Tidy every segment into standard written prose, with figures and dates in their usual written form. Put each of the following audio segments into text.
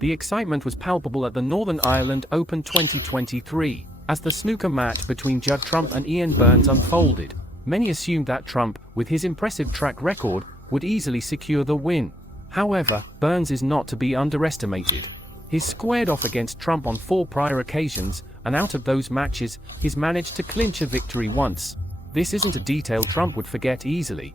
The excitement was palpable at the Northern Ireland Open 2023, as the snooker match between Judd Trump and Ian Burns unfolded. Many assumed that Trump, with his impressive track record, would easily secure the win. However, Burns is not to be underestimated. He's squared off against Trump on 4 prior occasions, and out of those matches, he's managed to clinch a victory once. This isn't a detail Trump would forget easily.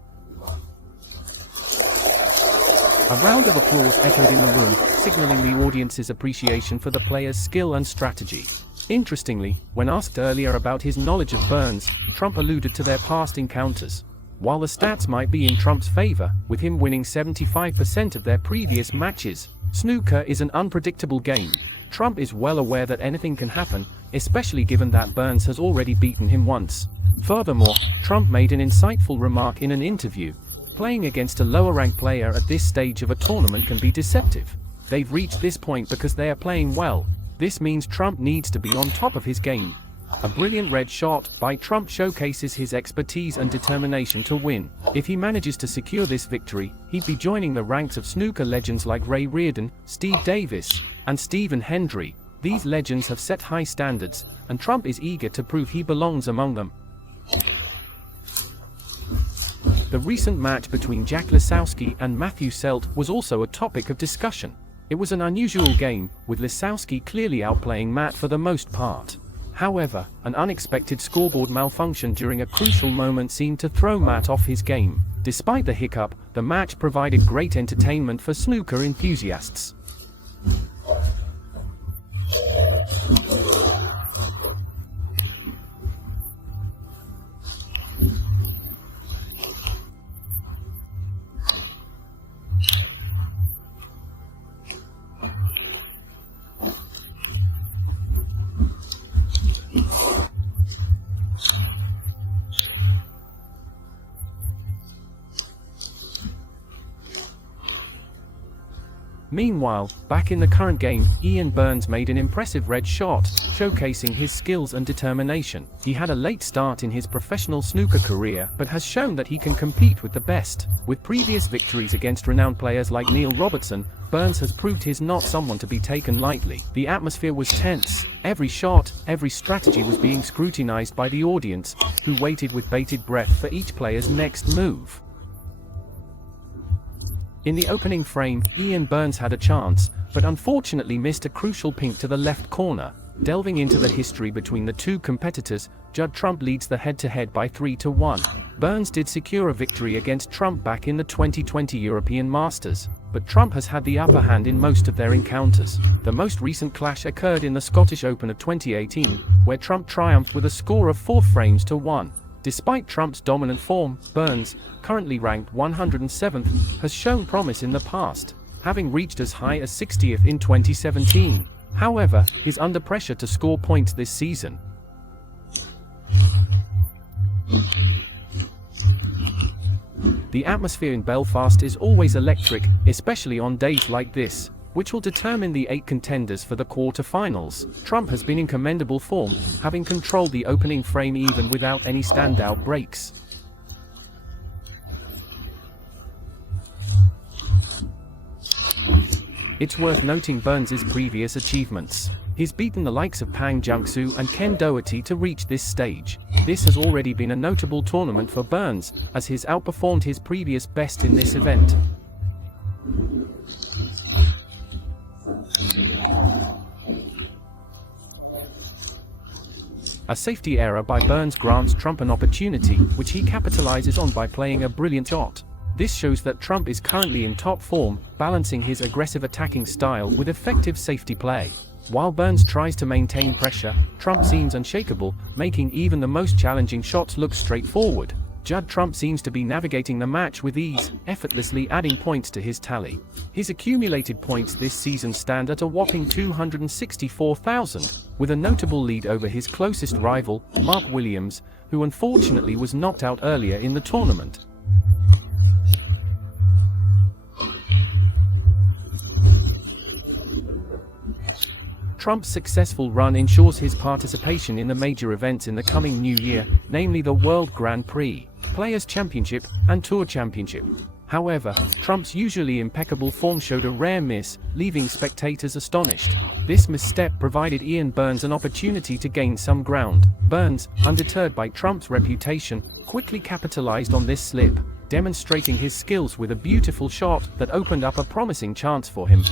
A round of applause echoed in the room, signaling the audience's appreciation for the player's skill and strategy. Interestingly, when asked earlier about his knowledge of Burns, Trump alluded to their past encounters. While the stats might be in Trump's favor, with him winning 75% of their previous matches, snooker is an unpredictable game. Trump is well aware that anything can happen, especially given that Burns has already beaten him once. Furthermore, Trump made an insightful remark in an interview. Playing against a lower-ranked player at this stage of a tournament can be deceptive. They've reached this point because they are playing well. This means Trump needs to be on top of his game. A brilliant red shot by Trump showcases his expertise and determination to win. If he manages to secure this victory, he'd be joining the ranks of snooker legends like Ray Reardon, Steve Davis, and Stephen Hendry. These legends have set high standards, and Trump is eager to prove he belongs among them. The recent match between Jack Lisowski and Matthew Selt was also a topic of discussion. It was an unusual game, with Lisowski clearly outplaying Matt for the most part. However, an unexpected scoreboard malfunction during a crucial moment seemed to throw Matt off his game. Despite the hiccup, the match provided great entertainment for snooker enthusiasts. Meanwhile, back in the current game, Ian Burns made an impressive red shot, showcasing his skills and determination. He had a late start in his professional snooker career, but has shown that he can compete with the best. With previous victories against renowned players like Neil Robertson, Burns has proved he's not someone to be taken lightly. The atmosphere was tense. Every shot, every strategy was being scrutinized by the audience, who waited with bated breath for each player's next move. In the opening frame, Ian Burns had a chance, but unfortunately missed a crucial pink to the left corner. Delving into the history between the two competitors, Judd Trump leads the head-to-head by 3-1. Burns did secure a victory against Trump back in the 2020 European Masters, but Trump has had the upper hand in most of their encounters. The most recent clash occurred in the Scottish Open of 2018, where Trump triumphed with a score of 4-1. Despite Trump's dominant form, Burns, currently ranked 107th, has shown promise in the past, having reached as high as 60th in 2017. However, he's under pressure to score points this season. The atmosphere in Belfast is always electric, especially on days like this, which will determine the 8 contenders for the quarter-finals. Trump has been in commendable form, having controlled the opening frame even without any standout breaks. It's worth noting Burns' previous achievements. He's beaten the likes of Pang Junxu and Ken Doherty to reach this stage. This has already been a notable tournament for Burns, as he's outperformed his previous best in this event. A safety error by Burns grants Trump an opportunity, which he capitalizes on by playing a brilliant shot. This shows that Trump is currently in top form, balancing his aggressive attacking style with effective safety play. While Burns tries to maintain pressure, Trump seems unshakable, making even the most challenging shots look straightforward. Judd Trump seems to be navigating the match with ease, effortlessly adding points to his tally. His accumulated points this season stand at a whopping 264,000, with a notable lead over his closest rival, Mark Williams, who unfortunately was knocked out earlier in the tournament. Trump's successful run ensures his participation in the major events in the coming new year, namely the World Grand Prix, Players' Championship, and Tour Championship. However, Trump's usually impeccable form showed a rare miss, leaving spectators astonished. This misstep provided Ian Burns an opportunity to gain some ground. Burns, undeterred by Trump's reputation, quickly capitalized on this slip, demonstrating his skills with a beautiful shot that opened up a promising chance for him.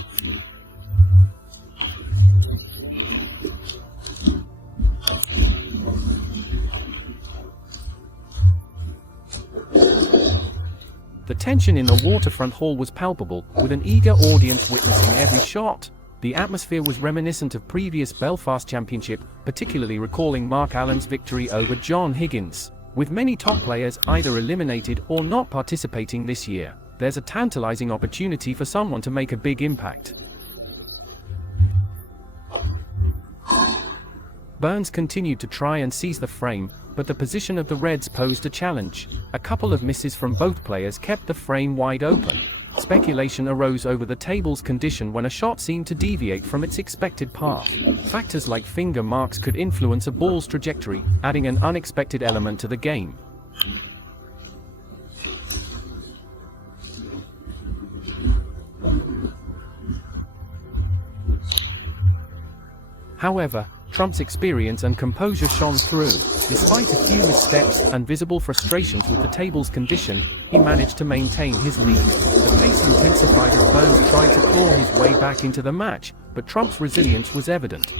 The tension in the waterfront hall was palpable, with an eager audience witnessing every shot. The atmosphere was reminiscent of previous Belfast Championship, particularly recalling Mark Allen's victory over John Higgins. With many top players either eliminated or not participating this year, there's a tantalizing opportunity for someone to make a big impact. Burns continued to try and seize the frame, but the position of the Reds posed a challenge. A couple of misses from both players kept the frame wide open. Speculation arose over the table's condition when a shot seemed to deviate from its expected path. Factors like finger marks could influence a ball's trajectory, adding an unexpected element to the game. However, Trump's experience and composure shone through. Despite a few missteps and visible frustrations with the table's condition, he managed to maintain his lead. The pace intensified as Burns tried to claw his way back into the match, but Trump's resilience was evident.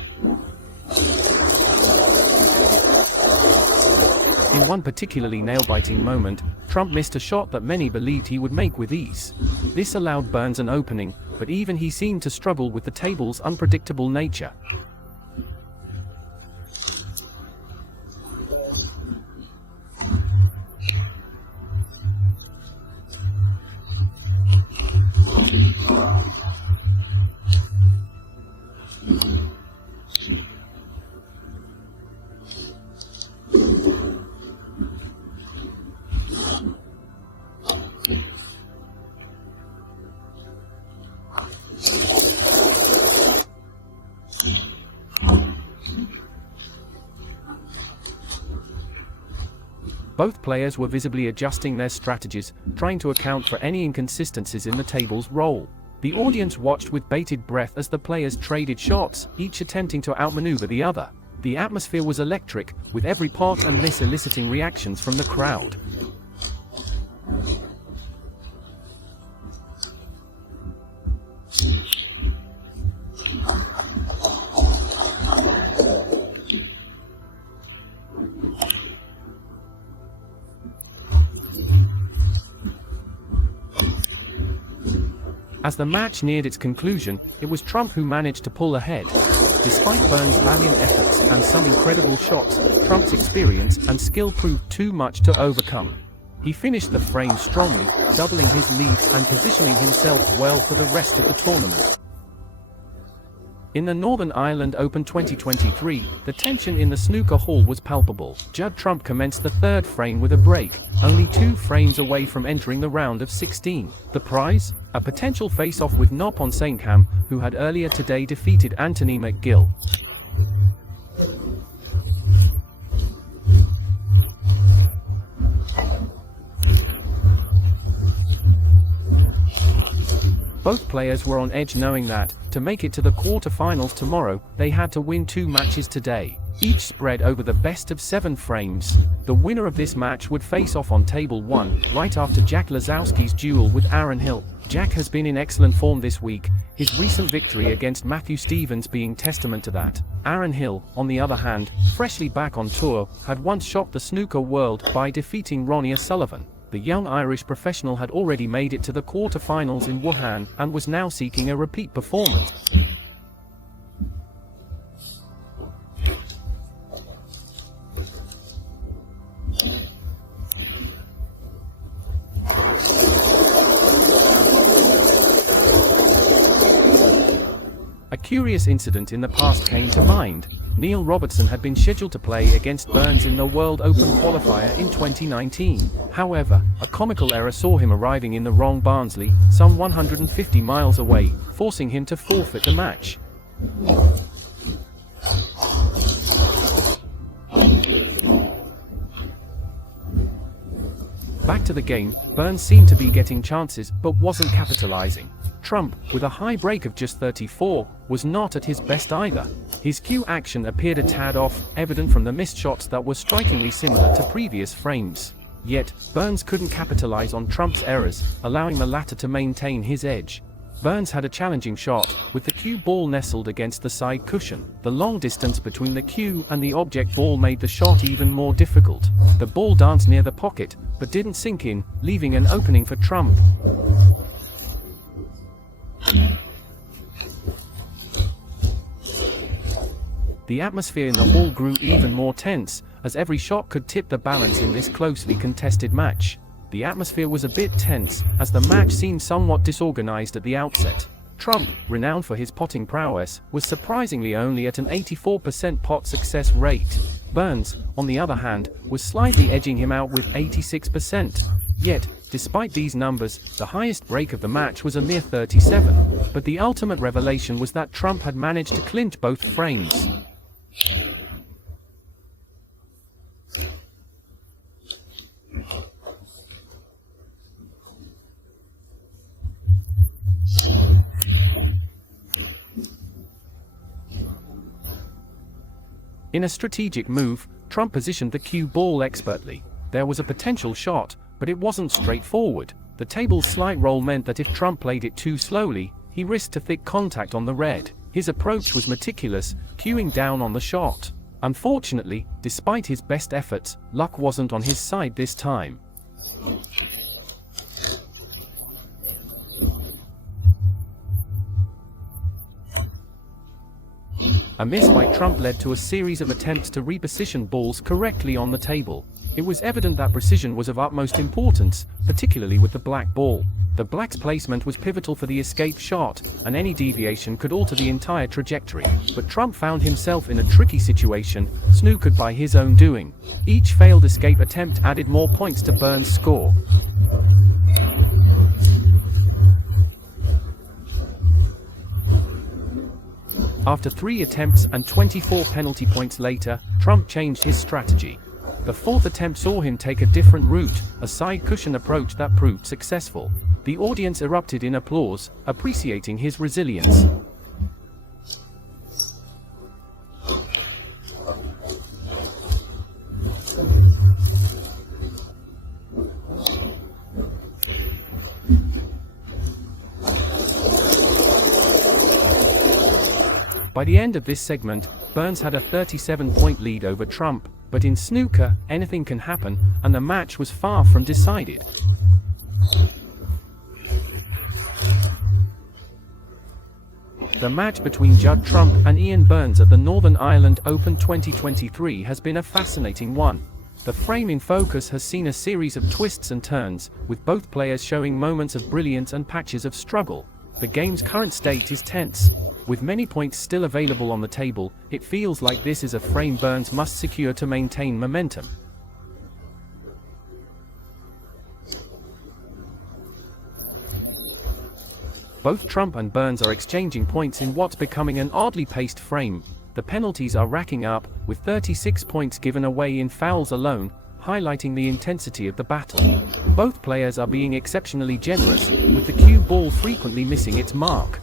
In one particularly nail-biting moment, Trump missed a shot that many believed he would make with ease. This allowed Burns an opening, but even he seemed to struggle with the table's unpredictable nature. Both players were visibly adjusting their strategies, trying to account for any inconsistencies in the table's roll. The audience watched with bated breath as the players traded shots, each attempting to outmaneuver the other. The atmosphere was electric, with every pot and miss eliciting reactions from the crowd. As the match neared its conclusion, it was Trump who managed to pull ahead. Despite Burns' valiant efforts and some incredible shots, Trump's experience and skill proved too much to overcome. He finished the frame strongly, doubling his lead and positioning himself well for the rest of the tournament. In the Northern Ireland Open 2023, the tension in the snooker hall was palpable. Judd Trump commenced the third frame with a break, only 2 frames away from entering the round of 16. The prize? A potential face-off with Noppon Sainkham, who had earlier today defeated Anthony McGill. Both players were on edge, knowing that, to make it to the quarterfinals tomorrow, they had to win 2 matches today, each spread over the best of 7 frames. The winner of this match would face off on table 1, right after Jack Lazowski's duel with Aaron Hill. Jack has been in excellent form this week, his recent victory against Matthew Stevens being testament to that. Aaron Hill, on the other hand, freshly back on tour, had once shocked the snooker world by defeating Ronnie O'Sullivan. The young Irish professional had already made it to the quarterfinals in Wuhan and was now seeking a repeat performance. A curious incident in the past came to mind. Neil Robertson had been scheduled to play against Burns in the World Open qualifier in 2019. However, a comical error saw him arriving in the wrong Barnsley, some 150 miles away, forcing him to forfeit the match. Back to the game, Burns seemed to be getting chances but wasn't capitalizing. Trump, with a high break of just 34, was not at his best either. His cue action appeared a tad off, evident from the missed shots that were strikingly similar to previous frames. Yet, Burns couldn't capitalize on Trump's errors, allowing the latter to maintain his edge. Burns had a challenging shot, with the cue ball nestled against the side cushion. The long distance between the cue and the object ball made the shot even more difficult. The ball danced near the pocket, but didn't sink in, leaving an opening for Trump. The atmosphere in the hall grew even more tense, as every shot could tip the balance in this closely contested match. The atmosphere was a bit tense, as the match seemed somewhat disorganized at the outset. Trump, renowned for his potting prowess, was surprisingly only at an 84% pot success rate. Burns, on the other hand, was slightly edging him out with 86%. Yet, despite these numbers, the highest break of the match was a mere 37. But the ultimate revelation was that Trump had managed to clinch both frames. In a strategic move, Trump positioned the cue ball expertly. There was a potential shot, but it wasn't straightforward. The table's slight roll meant that if Trump played it too slowly, he risked a thick contact on the red. His approach was meticulous, cueing down on the shot. Unfortunately, despite his best efforts, luck wasn't on his side this time. A miss by Trump led to a series of attempts to reposition balls correctly on the table. It was evident that precision was of utmost importance, particularly with the black ball. The black's placement was pivotal for the escape shot, and any deviation could alter the entire trajectory. But Trump found himself in a tricky situation, snookered by his own doing. Each failed escape attempt added more points to Burns' score. After 3 attempts and 24 penalty points later, Trump changed his strategy. The 4th attempt saw him take a different route, a side cushion approach that proved successful. The audience erupted in applause, appreciating his resilience. By the end of this segment, Burns had a 37-point lead over Trump, but in snooker, anything can happen, and the match was far from decided. The match between Judd Trump and Ian Burns at the Northern Ireland Open 2023 has been a fascinating one. The frame in focus has seen a series of twists and turns, with both players showing moments of brilliance and patches of struggle. The game's current state is tense. With many points still available on the table, it feels like this is a frame Burns must secure to maintain momentum. Both Trump and Burns are exchanging points in what's becoming an oddly paced frame. The penalties are racking up, with 36 points given away in fouls alone, highlighting the intensity of the battle. Both players are being exceptionally generous, with the cue ball frequently missing its mark.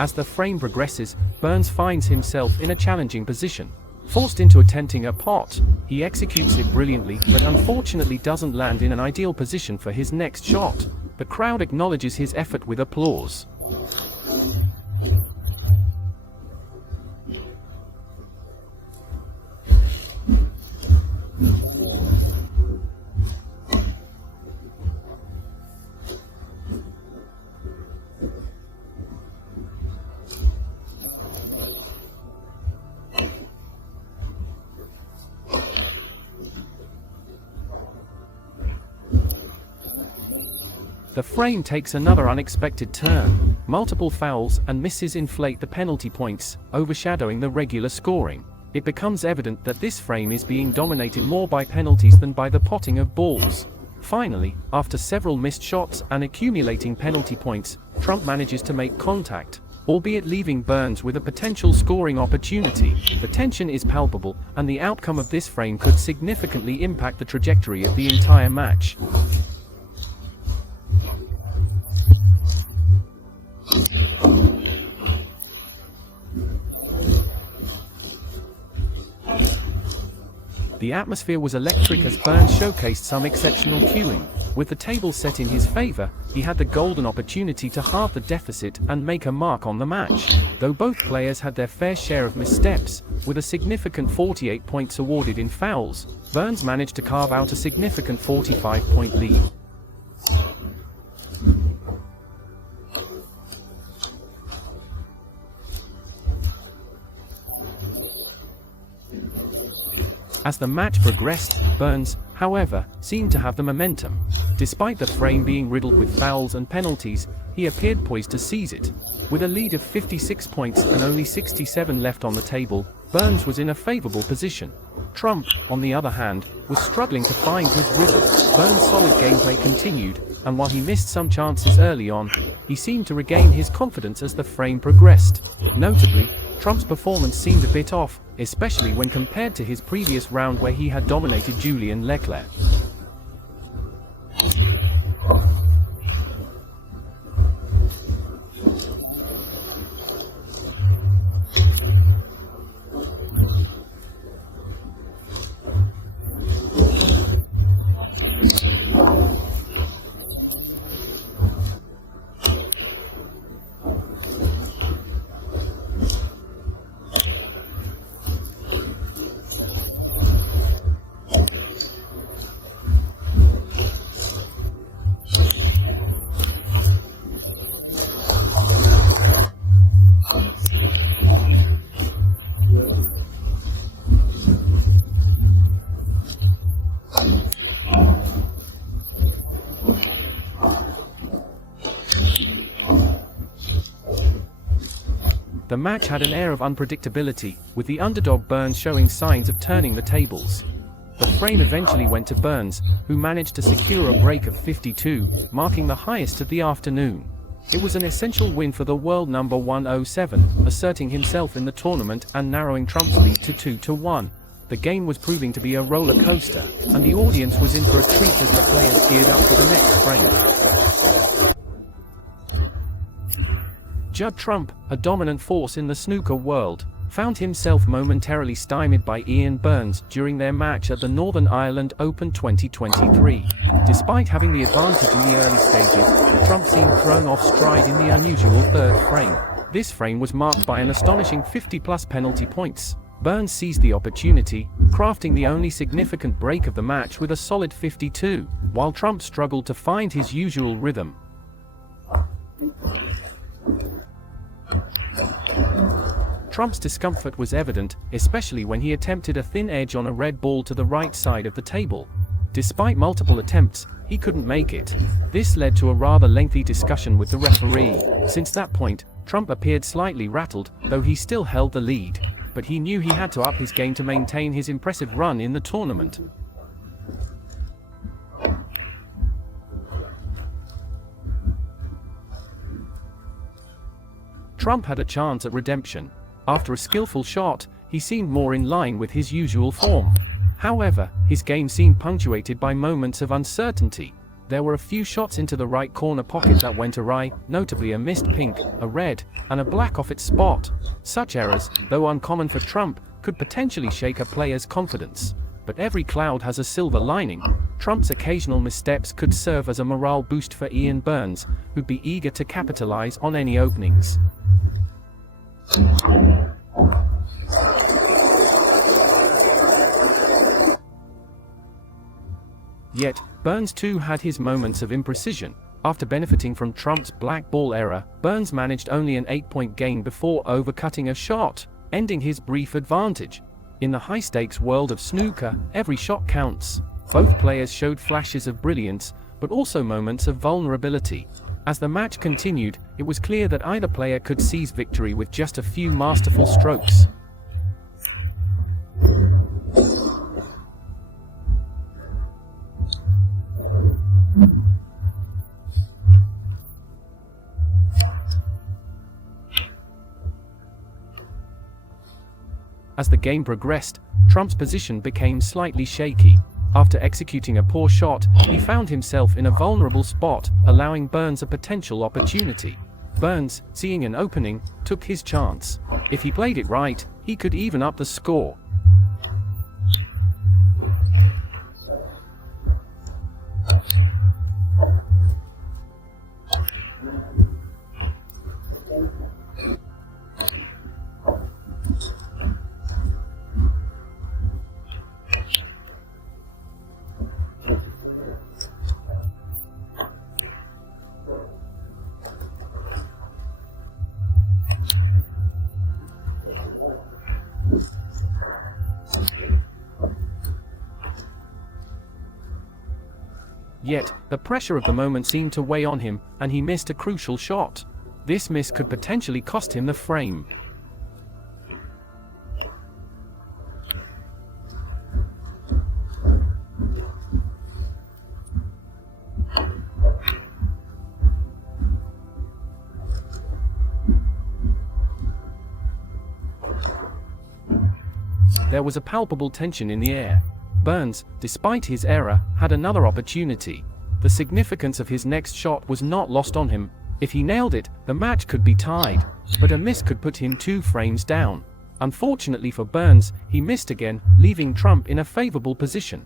As the frame progresses, Burns finds himself in a challenging position. Forced into attempting a pot, he executes it brilliantly but unfortunately doesn't land in an ideal position for his next shot. The crowd acknowledges his effort with applause. The frame takes another unexpected turn. Multiple fouls and misses inflate the penalty points, overshadowing the regular scoring. It becomes evident that this frame is being dominated more by penalties than by the potting of balls. Finally, after several missed shots and accumulating penalty points, Trump manages to make contact, albeit leaving Burns with a potential scoring opportunity. The tension is palpable, and the outcome of this frame could significantly impact the trajectory of the entire match. The atmosphere was electric as Burns showcased some exceptional cueing. With the table set in his favor, he had the golden opportunity to halve the deficit and make a mark on the match. Though both players had their fair share of missteps, with a significant 48 points awarded in fouls, Burns managed to carve out a significant 45-point lead. As the match progressed, Burns, however, seemed to have the momentum. Despite the frame being riddled with fouls and penalties, he appeared poised to seize it. With a lead of 56 points and only 67 left on the table, Burns was in a favorable position. Trump, on the other hand, was struggling to find his rhythm. Burns' solid gameplay continued, and while he missed some chances early on, he seemed to regain his confidence as the frame progressed. Notably, Trump's performance seemed a bit off, especially when compared to his previous round where he had dominated Julian Leclerc. The match had an air of unpredictability, with the underdog Burns showing signs of turning the tables. The frame eventually went to Burns, who managed to secure a break of 52, marking the highest of the afternoon. It was an essential win for the world number 107, asserting himself in the tournament and narrowing Trump's lead to 2-1. The game was proving to be a roller coaster, and the audience was in for a treat as the players geared up for the next frame. Judd Trump, a dominant force in the snooker world, found himself momentarily stymied by Ian Burns during their match at the Northern Ireland Open 2023. Despite having the advantage in the early stages, Trump seemed thrown off stride in the unusual third frame. This frame was marked by an astonishing 50-plus penalty points. Burns seized the opportunity, crafting the only significant break of the match with a solid 52, while Trump struggled to find his usual rhythm. Trump's discomfort was evident, especially when he attempted a thin edge on a red ball to the right side of the table. Despite multiple attempts, he couldn't make it. This led to a rather lengthy discussion with the referee. Since that point, Trump appeared slightly rattled, though he still held the lead. But he knew he had to up his game to maintain his impressive run in the tournament. Trump had a chance at redemption. After a skillful shot, he seemed more in line with his usual form. However, his game seemed punctuated by moments of uncertainty. There were a few shots into the right corner pocket that went awry, notably a missed pink, a red, and a black off its spot. Such errors, though uncommon for Trump, could potentially shake a player's confidence. But every cloud has a silver lining. Trump's occasional missteps could serve as a morale boost for Ian Burns, who'd be eager to capitalize on any openings. Yet, Burns too had his moments of imprecision. After benefiting from Trump's black ball error, Burns managed only an 8-point gain before overcutting a shot, ending his brief advantage. In the high-stakes world of snooker, every shot counts. Both players showed flashes of brilliance, but also moments of vulnerability. As the match continued, it was clear that either player could seize victory with just a few masterful strokes. As the game progressed, Trump's position became slightly shaky. After executing a poor shot, he found himself in a vulnerable spot, allowing Burns a potential opportunity. Burns, seeing an opening, took his chance. If he played it right, he could even up the score. Yet, the pressure of the moment seemed to weigh on him, and he missed a crucial shot. This miss could potentially cost him the frame. There was a palpable tension in the air. Burns, despite his error, had another opportunity. The significance of his next shot was not lost on him. If he nailed it, the match could be tied, but a miss could put him 2 frames down. Unfortunately for Burns, he missed again, leaving Trump in a favorable position.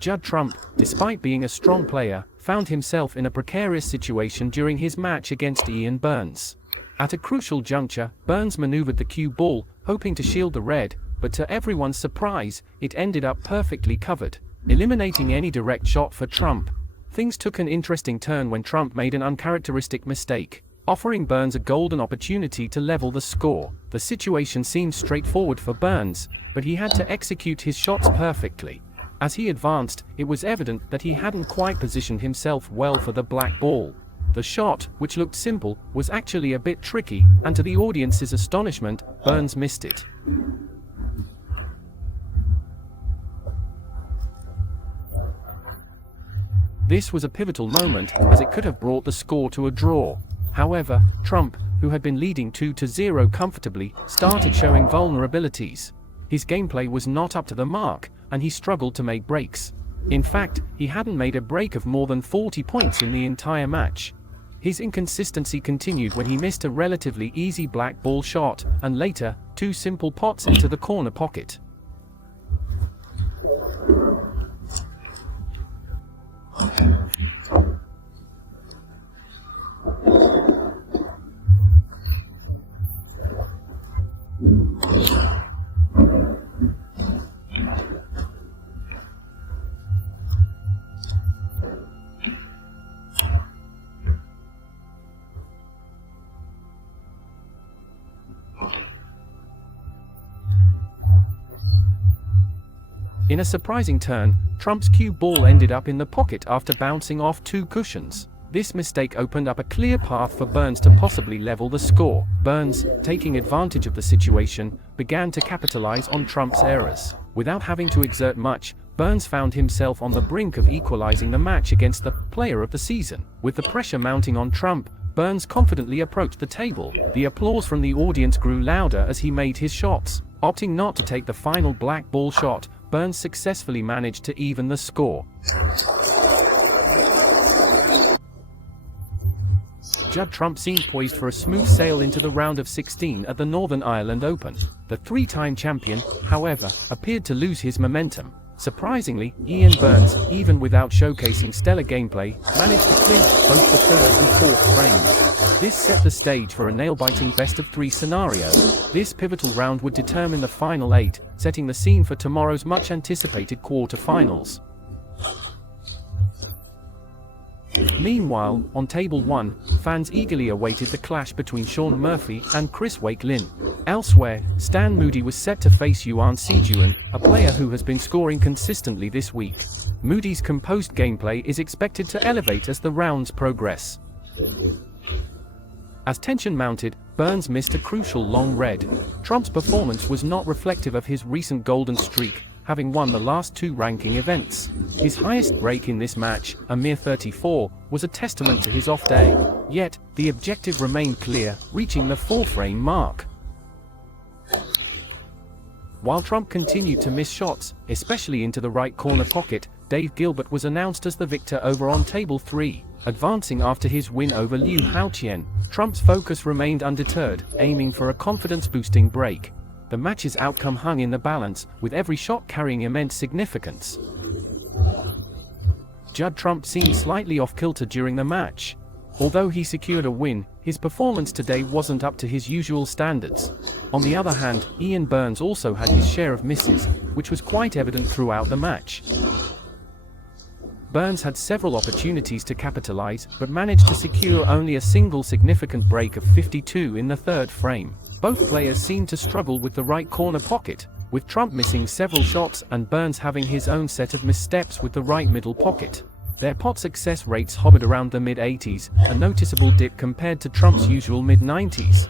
Judd Trump, despite being a strong player, found himself in a precarious situation during his match against Ian Burns. At a crucial juncture, Burns maneuvered the cue ball, hoping to shield the red, but to everyone's surprise, it ended up perfectly covered, eliminating any direct shot for Trump. Things took an interesting turn when Trump made an uncharacteristic mistake, offering Burns a golden opportunity to level the score. The situation seemed straightforward for Burns, but he had to execute his shots perfectly. As he advanced, it was evident that he hadn't quite positioned himself well for the black ball. The shot, which looked simple, was actually a bit tricky, and to the audience's astonishment, Burns missed it. This was a pivotal moment, as it could have brought the score to a draw. However, Trump, who had been leading 2-0 comfortably, started showing vulnerabilities. His gameplay was not up to the mark, and he struggled to make breaks. In fact, he hadn't made a break of more than 40 points in the entire match. His inconsistency continued when he missed a relatively easy black ball shot, and later, 2 simple pots into the corner pocket. In a surprising turn, Trump's cue ball ended up in the pocket after bouncing off 2 cushions. This mistake opened up a clear path for Burns to possibly level the score. Burns, taking advantage of the situation, began to capitalize on Trump's errors. Without having to exert much, Burns found himself on the brink of equalizing the match against the player of the season. With the pressure mounting on Trump, Burns confidently approached the table. The applause from the audience grew louder as he made his shots. Opting not to take the final black ball shot, Burns successfully managed to even the score. Judd Trump seemed poised for a smooth sail into the round of 16 at the Northern Ireland Open. The 3-time champion, however, appeared to lose his momentum. Surprisingly, Ian Burns, even without showcasing stellar gameplay, managed to clinch both the 3rd and 4th frames. This set the stage for a nail-biting best-of-3 scenario. This pivotal round would determine the final 8, setting the scene for tomorrow's much-anticipated quarter-finals. Meanwhile, on Table 1, fans eagerly awaited the clash between Shaun Murphy and Chris Wake-Lin. Elsewhere, Stan Moody was set to face U.S.C. Judd, a player who has been scoring consistently this week. Moody's composed gameplay is expected to elevate as the rounds progress. As tension mounted, Burns missed a crucial long red. Trump's performance was not reflective of his recent golden streak, having won the last two ranking events. His highest break in this match, a mere 34, was a testament to his off day. Yet, the objective remained clear, reaching the 4-frame mark. While Trump continued to miss shots, especially into the right corner pocket, Dave Gilbert was announced as the victor over on Table 3. Advancing after his win over Liu Haoqian, Trump's focus remained undeterred, aiming for a confidence-boosting break. The match's outcome hung in the balance, with every shot carrying immense significance. Judd Trump seemed slightly off-kilter during the match. Although he secured a win, his performance today wasn't up to his usual standards. On the other hand, Ian Burns also had his share of misses, which was quite evident throughout the match. Burns had several opportunities to capitalize, but managed to secure only a single significant break of 52 in the third frame. Both players seemed to struggle with the right corner pocket, with Trump missing several shots and Burns having his own set of missteps with the right middle pocket. Their pot success rates hovered around the mid-80s, a noticeable dip compared to Trump's usual mid-90s.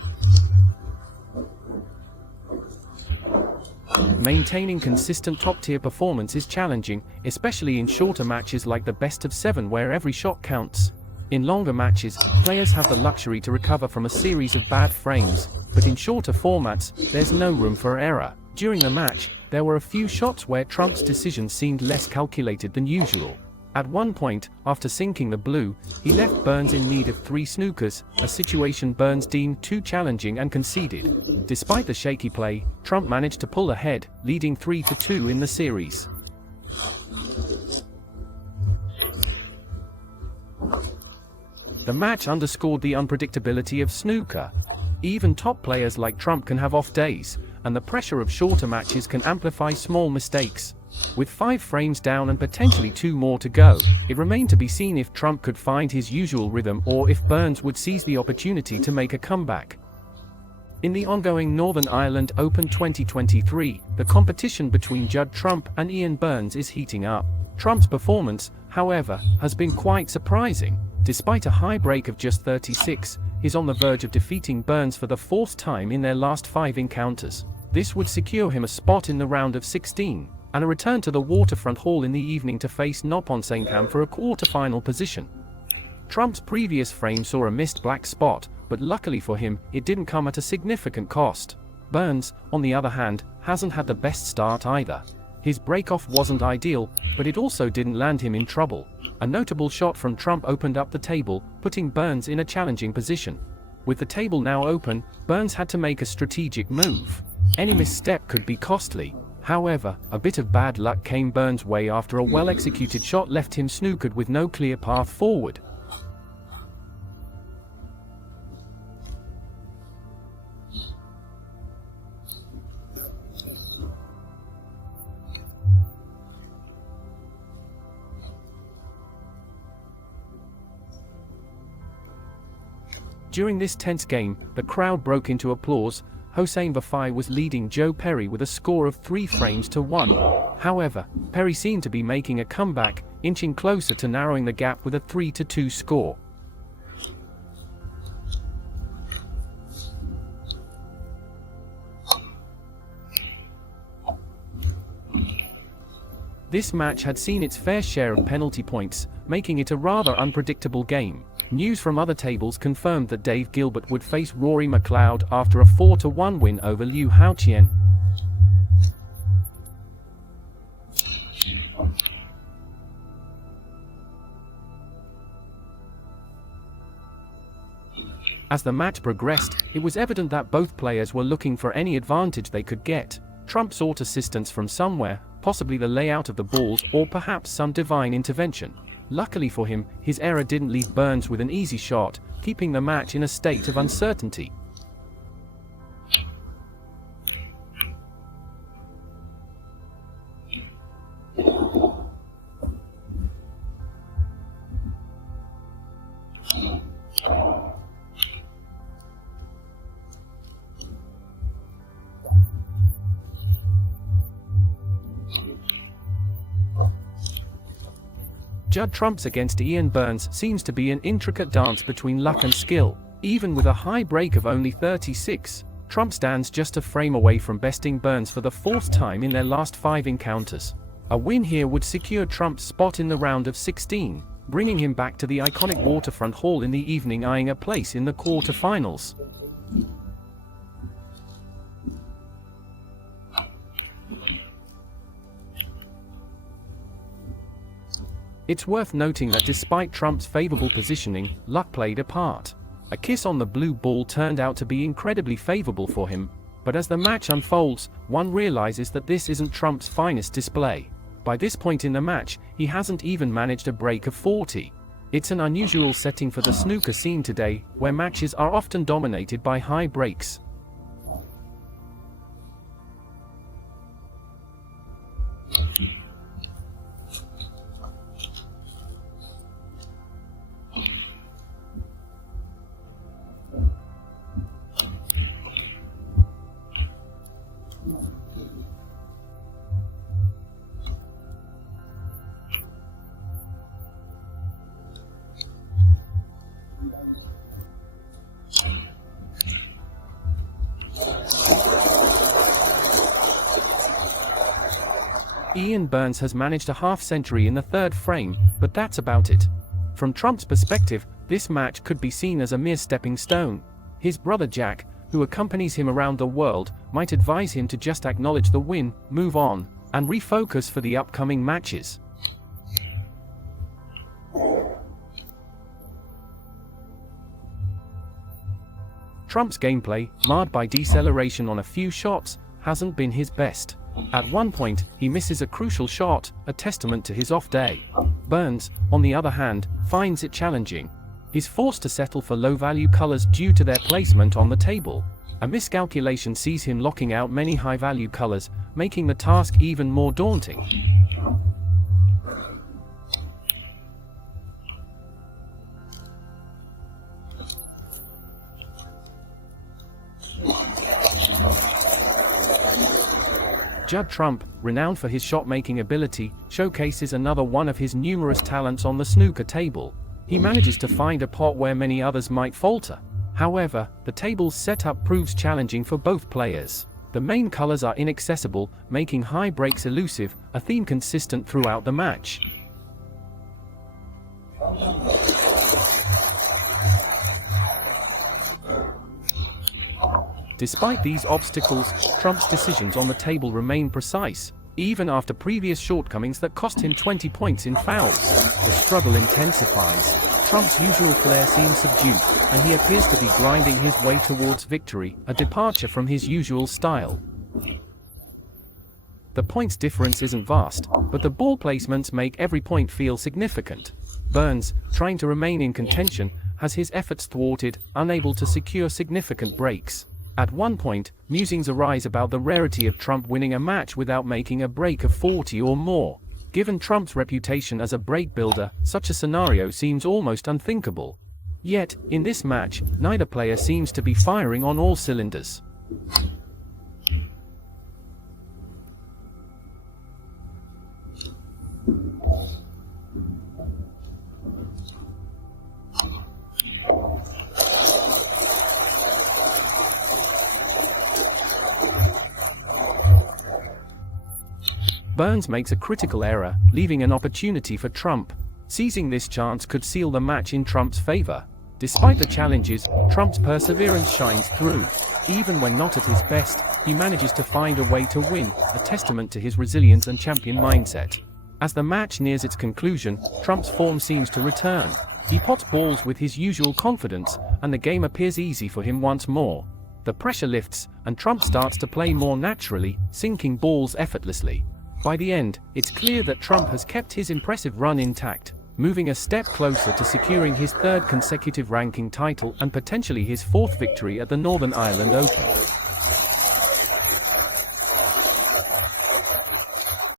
Maintaining consistent top-tier performance is challenging, especially in shorter matches like the best-of-7 where every shot counts. In longer matches, players have the luxury to recover from a series of bad frames, but in shorter formats, there's no room for error. During the match, there were a few shots where Trump's decision seemed less calculated than usual. At one point, after sinking the blue, he left Burns in need of 3 snookers, a situation Burns deemed too challenging and conceded. Despite the shaky play, Trump managed to pull ahead, leading 3-2 in the series. The match underscored the unpredictability of snooker. Even top players like Trump can have off days, and the pressure of shorter matches can amplify small mistakes. With 5 frames down and potentially 2 more to go, it remained to be seen if Trump could find his usual rhythm or if Burns would seize the opportunity to make a comeback. In the ongoing Northern Ireland Open 2023, the competition between Judd Trump and Ian Burns is heating up. Trump's performance, however, has been quite surprising. Despite a high break of just 36, he's on the verge of defeating Burns for the 4th time in their last 5 encounters. This would secure him a spot in the round of 16, and a return to the Waterfront Hall in the evening to face Noppon-Saengham for a quarter-final position. Trump's previous frame saw a missed black spot, but luckily for him, it didn't come at a significant cost. Burns, on the other hand, hasn't had the best start either. His break-off wasn't ideal, but it also didn't land him in trouble. A notable shot from Trump opened up the table, putting Burns in a challenging position. With the table now open, Burns had to make a strategic move. Any misstep could be costly. However, a bit of bad luck came Burns' way after a well-executed shot left him snookered with no clear path forward. During this tense game, the crowd broke into applause. Hossein Vafai was leading Joe Perry with a score of 3 frames to 1. However, Perry seemed to be making a comeback, inching closer to narrowing the gap with a 3-2 score. This match had seen its fair share of penalty points, making it a rather unpredictable game. News from other tables confirmed that Dave Gilbert would face Rory McLeod after a 4-1 win over Liu Haoqian. As the match progressed, it was evident that both players were looking for any advantage they could get. Trump sought assistance from somewhere, possibly the layout of the balls or perhaps some divine intervention. Luckily for him, his error didn't leave Burns with an easy shot, keeping the match in a state of uncertainty. Judd Trumps against Ian Burns seems to be an intricate dance between luck and skill. Even with a high break of only 36, Trump stands just a frame away from besting Burns for the 4th time in their last 5 encounters. A win here would secure Trump's spot in the round of 16, bringing him back to the iconic Waterfront Hall in the evening, eyeing a place in the quarterfinals. It's worth noting that despite Trump's favorable positioning, luck played a part. A kiss on the blue ball turned out to be incredibly favorable for him, but as the match unfolds, one realizes that this isn't Trump's finest display. By this point in the match, he hasn't even managed a break of 40. It's an unusual setting for the snooker scene today, where matches are often dominated by high breaks. Ian Burns has managed a half-century in the 3rd frame, but that's about it. From Trump's perspective, this match could be seen as a mere stepping stone. His brother Jack, who accompanies him around the world, might advise him to just acknowledge the win, move on, and refocus for the upcoming matches. Trump's gameplay, marred by deceleration on a few shots, hasn't been his best. At one point, he misses a crucial shot, a testament to his off day. Burns, on the other hand, finds it challenging. He's forced to settle for low-value colors due to their placement on the table. A miscalculation sees him locking out many high-value colors, making the task even more daunting. Judd Trump, renowned for his shot-making ability, showcases another one of his numerous talents on the snooker table. He manages to find a pot where many others might falter. However, the table's setup proves challenging for both players. The main colors are inaccessible, making high breaks elusive, a theme consistent throughout the match. Despite these obstacles, Trump's decisions on the table remain precise, even after previous shortcomings that cost him 20 points in fouls. The struggle intensifies. Trump's usual flair seems subdued, and he appears to be grinding his way towards victory, a departure from his usual style. The points difference isn't vast, but the ball placements make every point feel significant. Burns, trying to remain in contention, has his efforts thwarted, unable to secure significant breaks. At one point, musings arise about the rarity of Trump winning a match without making a break of 40 or more. Given Trump's reputation as a break builder, such a scenario seems almost unthinkable. Yet, in this match, neither player seems to be firing on all cylinders. Burns makes a critical error, leaving an opportunity for Trump. Seizing this chance could seal the match in Trump's favor. Despite the challenges, Trump's perseverance shines through. Even when not at his best, he manages to find a way to win, a testament to his resilience and champion mindset. As the match nears its conclusion, Trump's form seems to return. He pots balls with his usual confidence, and the game appears easy for him once more. The pressure lifts, and Trump starts to play more naturally, sinking balls effortlessly. By the end, it's clear that Trump has kept his impressive run intact, moving a step closer to securing his 3rd consecutive ranking title and potentially his 4th victory at the Northern Ireland Open.